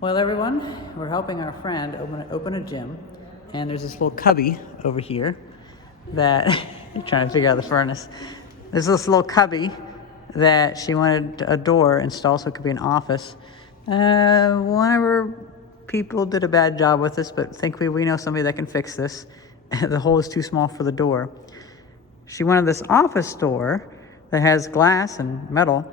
Well, everyone, we're helping our friend open a gym, and there's this little cubby over here that I'm trying to figure out the furnace. There's this little cubby that she wanted a door installed so it could be an office. One of her people did a bad job with this, but thankfully we know somebody that can fix this. The hole is too small for the door. She wanted this office door that has glass and metal,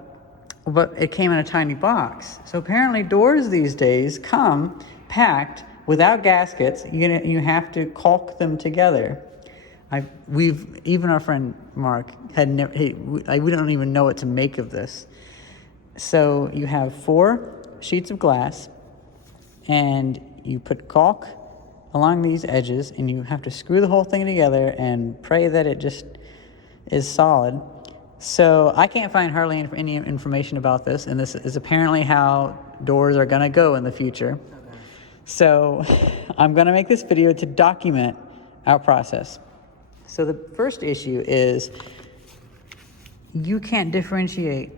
but it came in a tiny box. So apparently doors these days come packed without gaskets. You have to caulk them together. Even our friend Mark had never, we don't even know what to make of this. So you have 4 sheets of glass, and you put caulk along these edges, and you have to screw the whole thing together and pray that it just is solid. So I can't find hardly any information about this, and this is apparently how doors are gonna go in the future. Okay. So I'm gonna make this video to document our process. So the first issue is you can't differentiate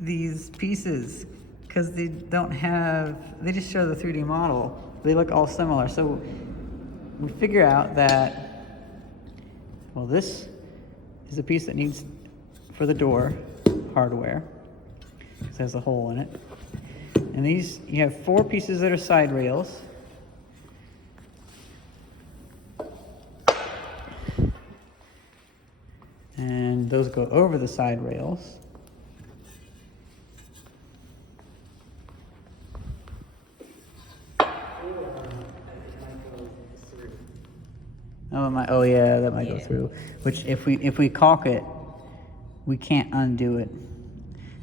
these pieces because they just show the 3D model. They look all similar. So we figure out that, well, this is a piece that needs for the door hardware. It has a hole in it. And these, you have 4 pieces that are side rails. And those go over the side rails. Oh yeah, that might go through. Which if we caulk it, we can't undo it.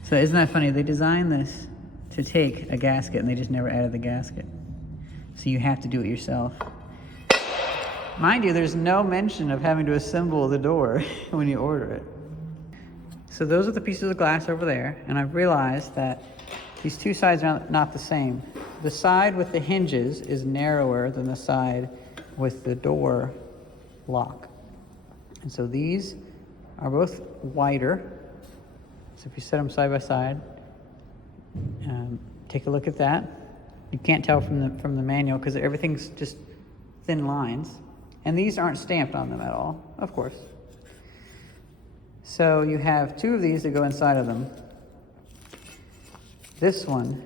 So isn't that funny? They designed this to take a gasket, and they just never added the gasket. So you have to do it yourself. Mind you, there's no mention of having to assemble the door when you order it. So those are the pieces of glass over there, and I've realized that these 2 sides are not the same. The side with the hinges is narrower than the side with the door lock. And so these are both wider. So if you set them side by side, take a look at that. You can't tell from the manual because everything's just thin lines. And these aren't stamped on them at all, of course. So you have 2 of these that go inside of them. This one,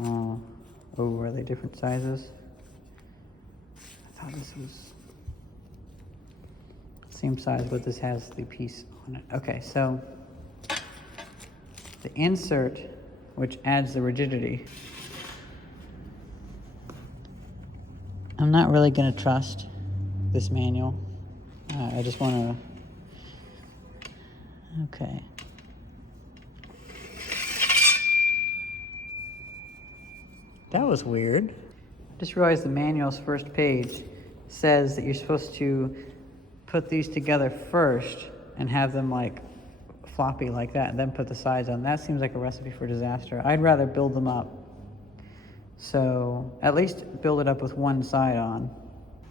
are they different sizes? I thought this was the same size, but this has the piece on it. Okay, so the insert, which adds the rigidity. I'm not really going to trust this manual. I just want to... Okay. That was weird. I just realized the manual's first page says that you're supposed to put these together first and have them like floppy like that, and then put the sides on. That seems like a recipe for disaster. I'd rather build them up. So at least build it up with one side on.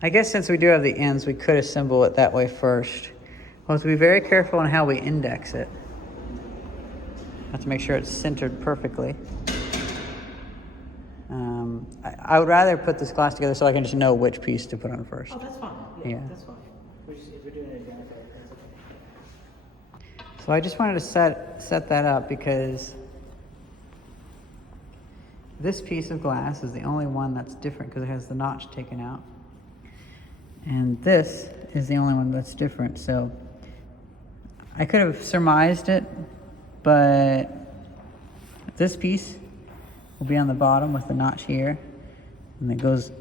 I guess since we do have the ends, we could assemble it that way first. We'll have to be very careful on how we index it. Have to make sure it's centered perfectly. I would rather put this glass together so I can just know which piece to put on first. Oh, that's fine. Yeah. That's fine. If we're doing it identical, that's okay. So I just wanted to set that up because this piece of glass is the only one that's different because it has the notch taken out. And this is the only one that's different. So I could have surmised it, but this piece will be on the bottom with the notch here, and it goes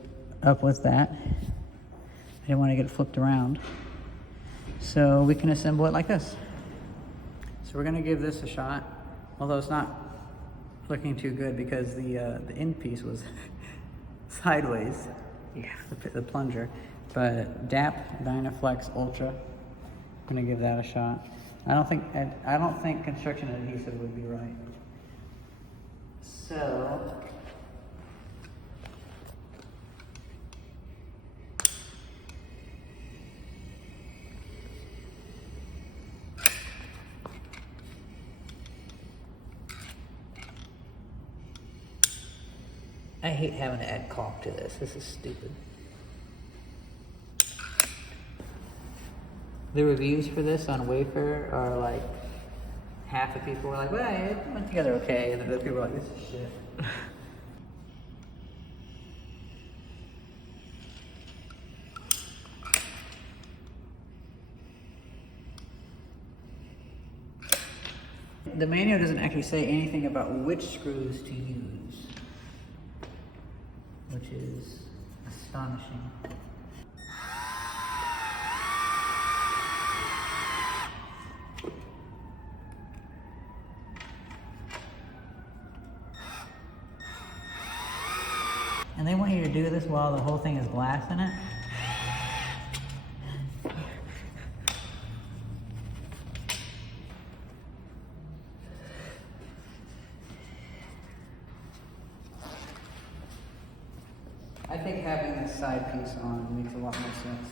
up with that. I didn't want to get it flipped around. So we can assemble it like this. So we're going to give this a shot, although it's not looking too good because the end piece was sideways. Yeah, the plunger. But DAP Dynaflex Ultra, I'm going to give that a shot. I don't think construction adhesive would be right. So I hate having to add caulk to this. This is stupid. The reviews for this on Wayfair are like, half the people were like, well, it went together okay, and the other people were like, this is shit. The manual doesn't actually say anything about which screws to use, which is astonishing. And they want you to do this while the whole thing is glass in it? I think having this side piece on makes a lot more sense.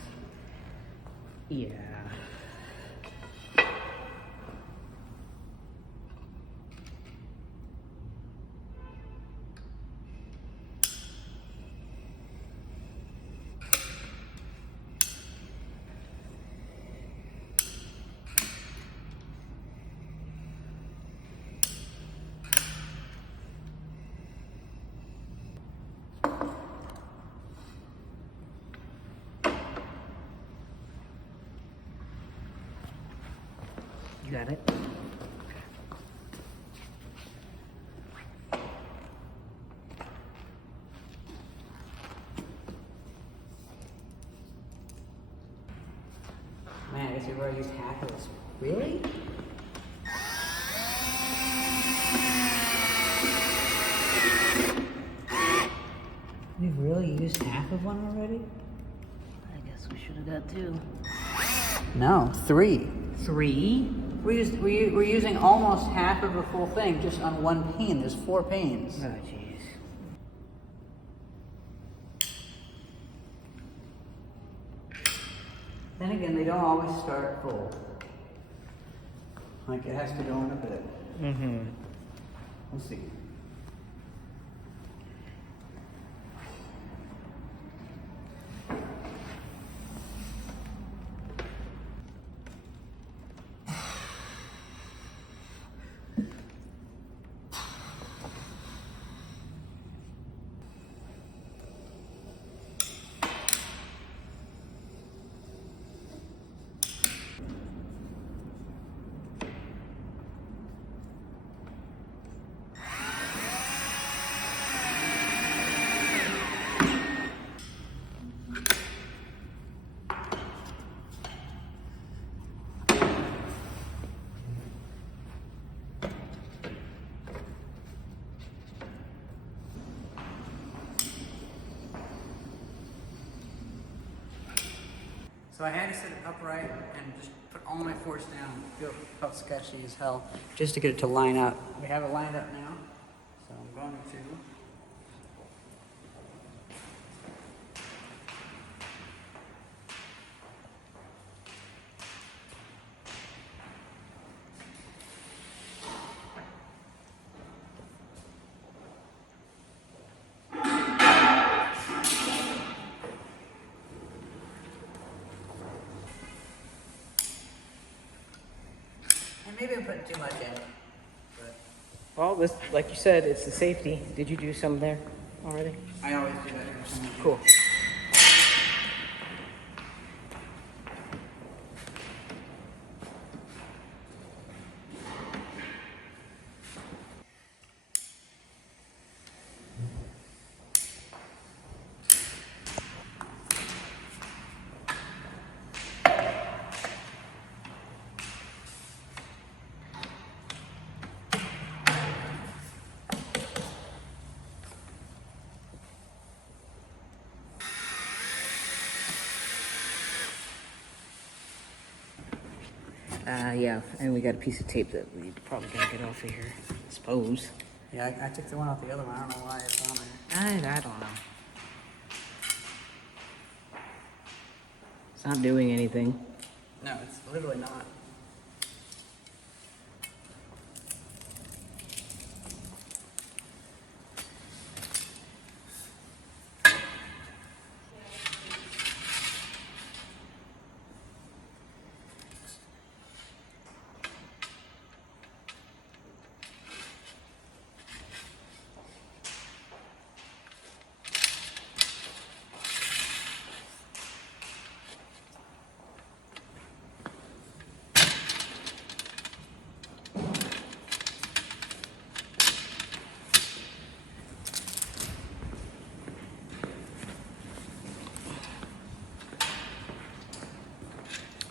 Yeah. You got it? Man, I guess you've already used half of this. Really? You've really used half of one already? I guess we should have got 2. No, 3. 3? We're using almost half of the full thing just on one pane. There's 4 panes. Oh, jeez. Then again, they don't always start full. Like, it has to go in a bit. Mm-hmm. We'll see. So I had to sit it upright and just put all my force down. It felt sketchy as hell just to get it to line up. We have it lined up now, so I'm going to. Maybe I'm putting too much in. But Well, this, like you said, it's the safety. Did you do some there already? I always do that every time I do. Cool. Yeah, and we got a piece of tape that we probably gotta get off of here, I suppose. Yeah, I took the one off the other one. I don't know why it's on there. I don't know. It's not doing anything. No, it's literally not.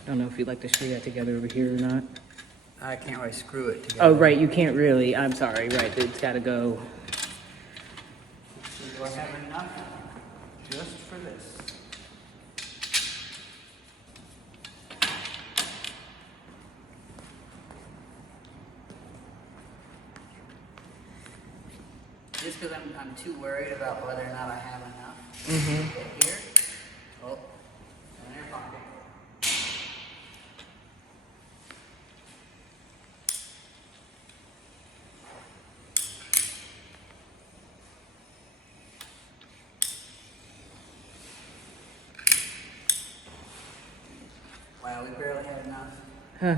I don't know if you'd like to screw that together over here or not. I can't really screw it together. Oh, right, you can't really. I'm sorry, right, it's gotta go. Do I have enough just for this? Just because I'm too worried about whether or not I have enough. Get here. Oh, in your pocket. Wow, we barely had enough. Huh.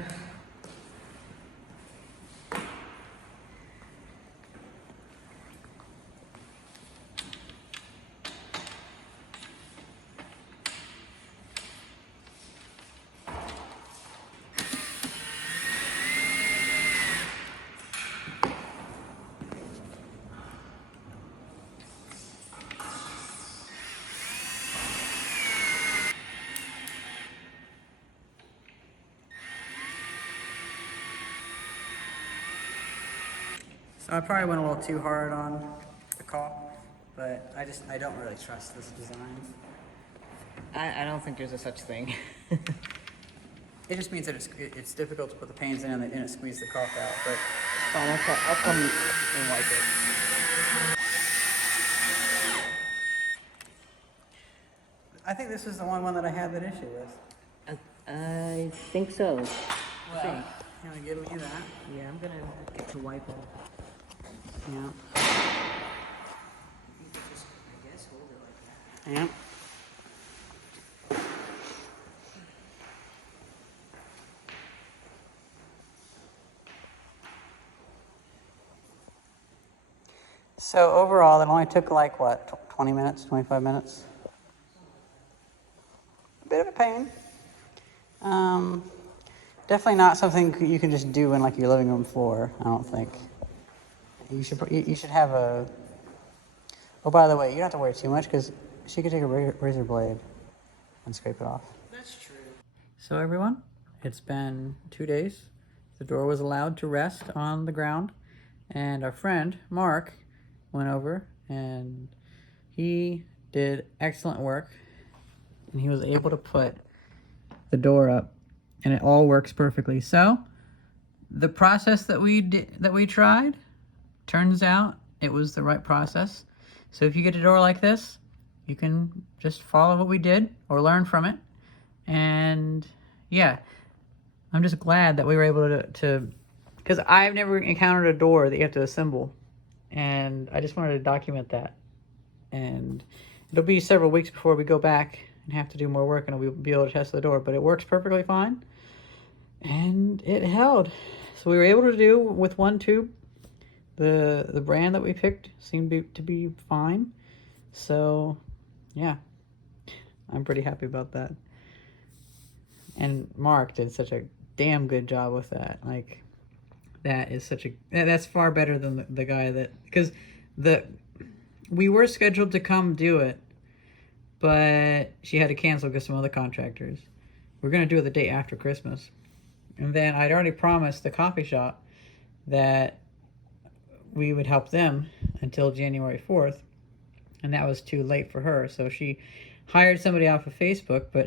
So I probably went a little too hard on the caulk, but I don't really trust this design. I don't think there's a such thing. It just means that it's difficult to put the panes in and it squeeze the caulk out, but Fine, I'll come and wipe it. I think this is the one that I had that issue with. I think so. Well, you want to give me that? Yeah, I'm gonna get to wipe it. Yeah. You could just, I guess, hold it like that. Yeah. So overall, it only took like what, 20 minutes, 25 minutes? A bit of a pain. Definitely not something you can just do in like your living room floor, I don't think. You should have a, oh, by the way, you don't have to worry too much because she could take a razor blade and scrape it off. That's true. So everyone, it's been 2 days. The door was allowed to rest on the ground, and our friend, Mark, went over and he did excellent work, and he was able to put the door up, and it all works perfectly. So the process that we tried, turns out it was the right process. So if you get a door like this, you can just follow what we did or learn from it. And yeah, I'm just glad that we were able to because I've never encountered a door that you have to assemble, and I just wanted to document that. And it'll be several weeks before we go back and have to do more work, and we'll be able to test the door, but it works perfectly fine and it held. So we were able to do with one tube. The brand that we picked seemed to be fine. So yeah, I'm pretty happy about that. And Mark did such a damn good job with that. Like, that's far better than the guy that, because we were scheduled to come do it, but she had to cancel because some other contractors. We're going to do it the day after Christmas. And then I'd already promised the coffee shop that we would help them until January 4th. And that was too late for her. So she hired somebody off of Facebook, but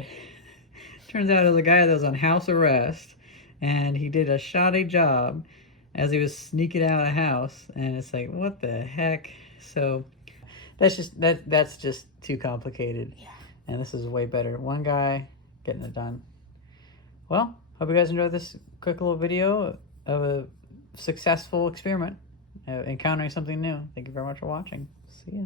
turns out it was a guy that was on house arrest. And he did a shoddy job as he was sneaking out of the house. And it's like, what the heck? So that's just too complicated. Yeah. And this is way better. One guy getting it done. Well, hope you guys enjoyed this quick little video of a successful experiment, encountering something new. Thank you very much for watching. See ya.